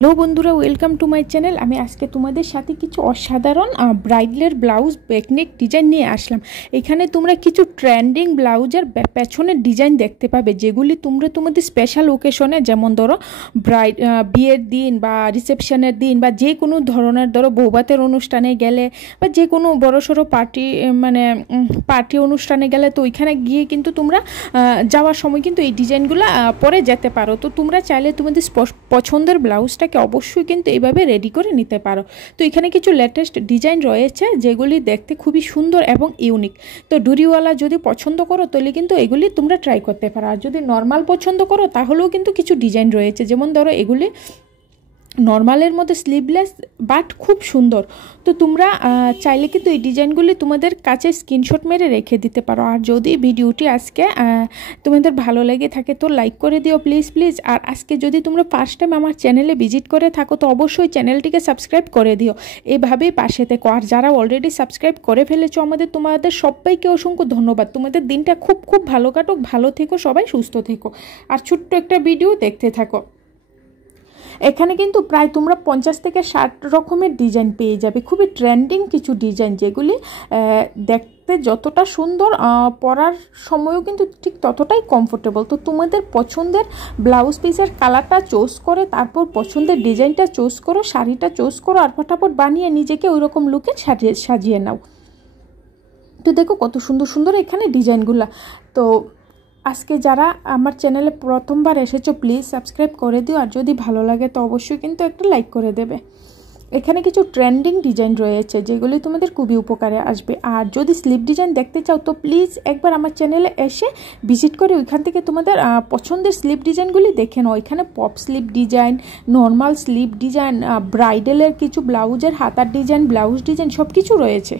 Hello বন্ধুরা, welcome to my channel. আমি আজকে তোমাদের সাথে কিছু অসাধারণ ব্রাইডালের ব্লাউজ বেকনেক ডিজাইন নিয়ে আসলাম। এখানে তোমরা কিছু ট্রেন্ডিং ব্লাউজের পেছনের ডিজাইন দেখতে পাবে, যেগুলি তোমরা তোমাদের স্পেশাল ওকেশনে, যেমন ধরো বিয়ের দিন বা রিসেপশনের দিন বা যে কোনো ধরনের, ধরো বৌভাতের অনুষ্ঠানে গেলে বা যে কোনো বড়সড় পার্টি অনুষ্ঠানে গেলে, তো ওইখানে গিয়ে কিন্তু তোমরা যাওয়ার সময় কিন্তু এই ডিজাইনগুলো পরে যেতে পারো। তো তোমরা চাইলে তোমাদের পছন্দের ব্লাউজটা অবশ্যই কিন্তু এইভাবে রেডি করে নিতে পারো। তো এখানে কিছু লেটেস্ট ডিজাইন রয়েছে যেগুলি দেখতে খুবই সুন্দর এবং ইউনিক। তো ডুরিওয়ালা যদি পছন্দ করো তাহলে কিন্তু এগুলি তোমরা ট্রাই করতে পারো, আর যদি নর্মাল পছন্দ করো তাহলেও কিন্তু কিছু ডিজাইন রয়েছে, যেমন ধরো এগুলি নর্মালের মধ্যে স্লিভলেস বাট খুব সুন্দর। তো তোমরা চাইলে কিন্তু এই ডিজাইনগুলি তোমাদের কাছে স্ক্রিনশট মেরে রেখে দিতে পারো। আর যদি ভিডিওটি আজকে তোমাদের ভালো লেগে থাকে তো লাইক করে দিও প্লিজ। আর আজকে যদি তোমরা ফার্স্ট টাইম আমার চ্যানেলে ভিজিট করে থাকো তো অবশ্যই চ্যানেলটিকে সাবস্ক্রাইব করে দিও, এভাবেই পাশে থেকো। আর যারা অলরেডি সাবস্ক্রাইব করে ফেলেছো তোমাদের সবাইকে অসংখ্য ধন্যবাদ। তোমাদের দিনটা খুব ভালো কাটুক, ভালো থেকো, সবাই সুস্থ থেকো। আর ছোট্ট একটা ভিডিও দেখতে থাকো। এখানে কিন্তু প্রায় তোমরা 50 থেকে 60 রকমের ডিজাইন পেয়ে যাবে, খুবই ট্রেন্ডিং কিছু ডিজাইন, যেগুলি দেখতে যতটা সুন্দর, পরার সময়ও কিন্তু ঠিক ততটাই কমফোর্টেবল। তো তোমাদের পছন্দের ব্লাউজ পিসের কালারটা চুজ করে, তারপর পছন্দের ডিজাইনটা চুজ করো, শাড়িটা চুজ করো, আর ফটাফট বানিয়ে নিজেকে ওই রকম লুকে সাজিয়ে নাও। তো দেখো কত সুন্দর এখানে ডিজাইনগুলো। তো আজকে যারা আমার চ্যানেলে প্রথমবার এসেছো প্লিজ সাবস্ক্রাইব করে দিও, আর যদি ভালো লাগে তো অবশ্যই কিন্তু একটা লাইক করে দেবে। এখানে কিছু ট্রেন্ডিং ডিজাইন রয়েছে যেগুলি তোমাদের খুবই উপকারে আসবে। আর যদি স্লিভ ডিজাইন দেখতে চাও তো প্লিজ একবার আমার চ্যানেলে এসে ভিজিট করে ওইখান থেকে তোমাদের পছন্দের স্লিভ ডিজাইনগুলি দেখে নাও। এখানে pop sleeve design, normal sleeve design, ব্রাইডালের কিছু ব্লাউজের হাতার ডিজাইন, ব্লাউজ ডিজাইন সব কিছু রয়েছে।